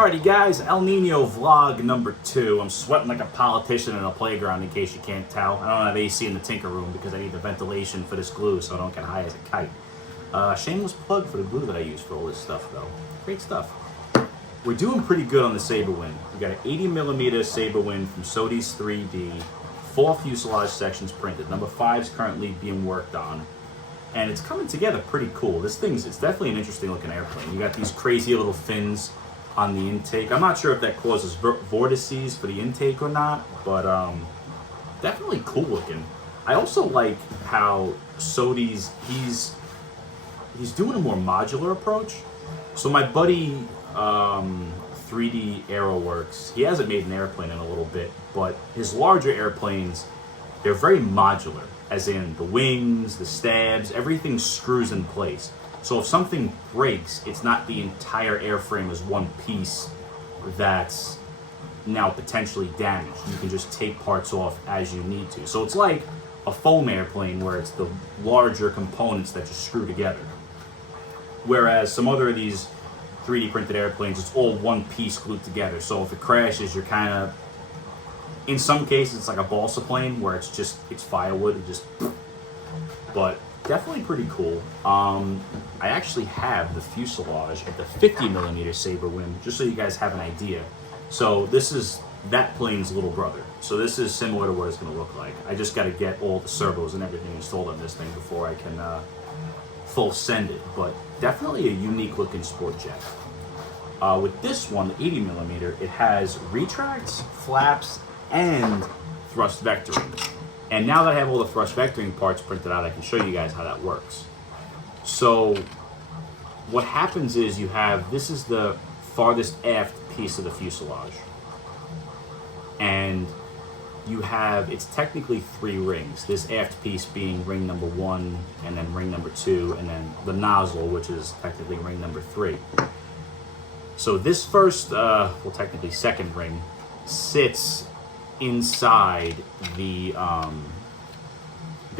Alrighty guys, El Nino vlog number 2. I'm sweating like a politician in a playground in case you can't tell. I don't have AC in the tinker room because I need the ventilation for this glue so I don't get high as a kite. Shameless plug for the glue that I use for all this stuff though. Great stuff. We're doing pretty good on the Saberwind. We got an 80mm Saberwind from Sodis 3D. 4 fuselage sections printed. Number 5 is currently being worked on. And it's coming together pretty cool. It's definitely an interesting looking airplane. You got these crazy little fins on the intake. I'm not sure if that causes vortices for the intake or not, but definitely cool looking. I also like how Sodis, he's doing a more modular approach. So my buddy 3D Aeroworks, he hasn't made an airplane in a little bit, but his larger airplanes, they're very modular, as in the wings, the stabs, everything screws in place. So if something breaks, it's not the entire airframe as one piece that's now potentially damaged. You can just take parts off as you need to. So it's like a foam airplane where it's the larger components that just screw together. Whereas some other of these 3D printed airplanes, it's all one piece glued together. So if it crashes, you're kind of, in some cases, it's like a balsa plane where it's firewood, it just, but definitely pretty cool. I actually have the fuselage at the 50mm Saberwind, just so you guys have an idea. So this is that plane's little brother. So this is similar to what it's going to look like. I just got to get all the servos and everything installed on this thing before I can full send it. But definitely a unique looking sport jet. With this one, the 80mm, it has retracts, flaps, and thrust vectoring. And now that I have all the thrust vectoring parts printed out, I can show you guys how that works. So what happens is this is the farthest aft piece of the fuselage. And it's technically 3 rings. This aft piece being ring number 1, and then ring number 2, and then the nozzle, which is technically ring number 3. So this first, technically second ring, sits inside the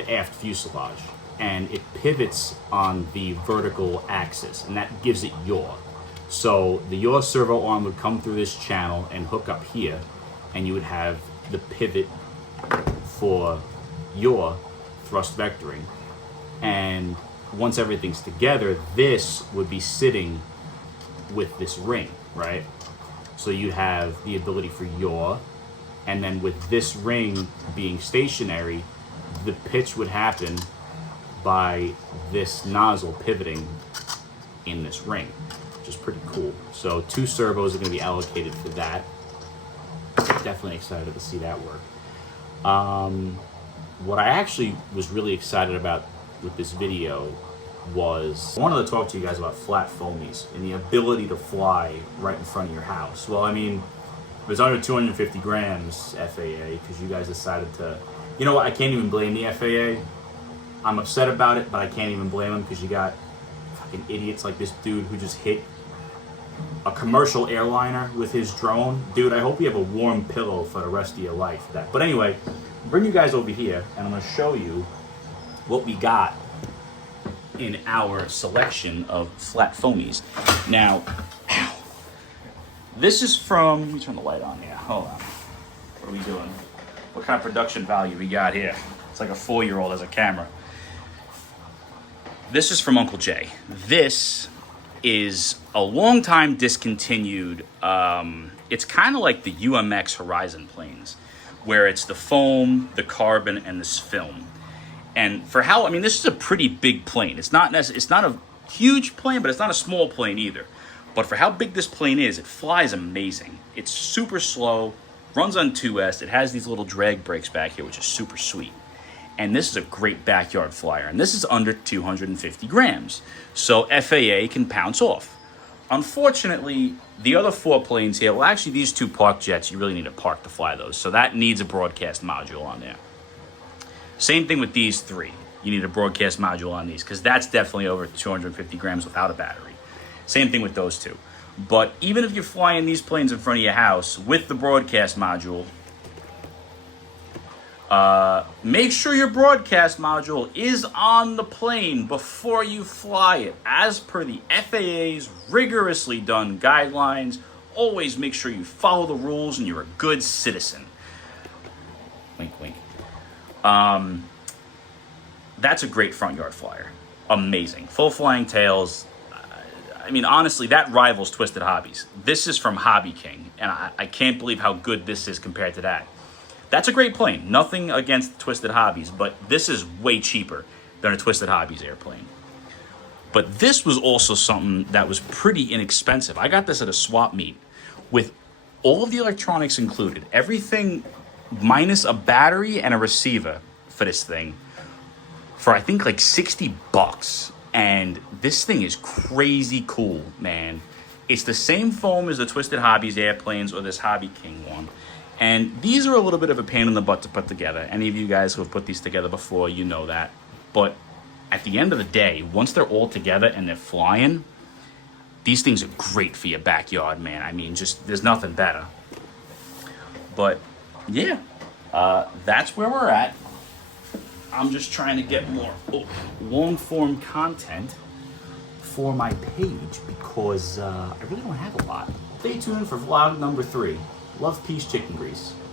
aft fuselage, and it pivots on the vertical axis, and that gives it yaw. So the yaw servo arm would come through this channel and hook up here, and you would have the pivot for yaw thrust vectoring. And once everything's together, this would be sitting with this ring, right? So you have the ability for yaw, and then with this ring being stationary, the pitch would happen by this nozzle pivoting in this ring, which is pretty cool. So 2 servos are going to be allocated for that. Definitely excited to see that work. What I actually was really excited about with this video was I wanted to talk to you guys about flat foamies and the ability to fly right in front of your house. Well, I mean, it was under 250 grams FAA because you guys decided to, you know what, I can't even blame the FAA. I'm upset about it, but I can't even blame them because you got fucking idiots like this dude who just hit a commercial airliner with his drone. Dude, I hope you have a warm pillow for the rest of your life. But anyway, bring you guys over here and I'm going to show you what we got in our selection of flat foamies. Now, this is from, let me turn the light on here. Hold on. What are we doing? What kind of production value we got here? It's like a 4-year-old has a camera. This is from Uncle Jay. This is a long time discontinued, it's kind of like the UMX Horizon planes, where it's the foam, the carbon, and this film. And for how, I mean, this is a pretty big plane. It's not a huge plane, but it's not a small plane either. But for how big this plane is, it flies amazing. It's super slow, runs on 2S. It has these little drag brakes back here, which is super sweet. And this is a great backyard flyer. And this is under 250 grams. So FAA can pounce off. Unfortunately, the other 4 planes here, well, actually, these 2 park jets, you really need a park to fly those. So that needs a broadcast module on there. Same thing with these 3. You need a broadcast module on these because that's definitely over 250 grams without a battery. Same thing with those 2. But even if you're flying these planes in front of your house with the broadcast module, make sure your broadcast module is on the plane before you fly it, as per the FAA's rigorously done guidelines always make sure you follow the rules and you're a good citizen. Wink, wink. That's a great front yard flyer. Amazing. Full flying tails. I mean, honestly, that rivals Twisted Hobbies. This is from Hobby King, and I can't believe how good this is compared to that. That's a great plane. Nothing against Twisted Hobbies, but this is way cheaper than a Twisted Hobbies airplane. But this was also something that was pretty inexpensive. I got this at a swap meet with all of the electronics included. Everything minus a battery and a receiver for this thing for I think like $60. And this thing is crazy cool, man. It's the same foam as the Twisted Hobbies airplanes or this Hobby King one. And these are a little bit of a pain in the butt to put together. Any of you guys who have put these together before, you know that. But at the end of the day, once they're all together and they're flying, these things are great for your backyard, man. I mean, just there's nothing better. But yeah, that's where we're at. I'm just trying to get more long-form content for my page because I really don't have a lot. Stay tuned for vlog number 3. Love, peace, chicken grease.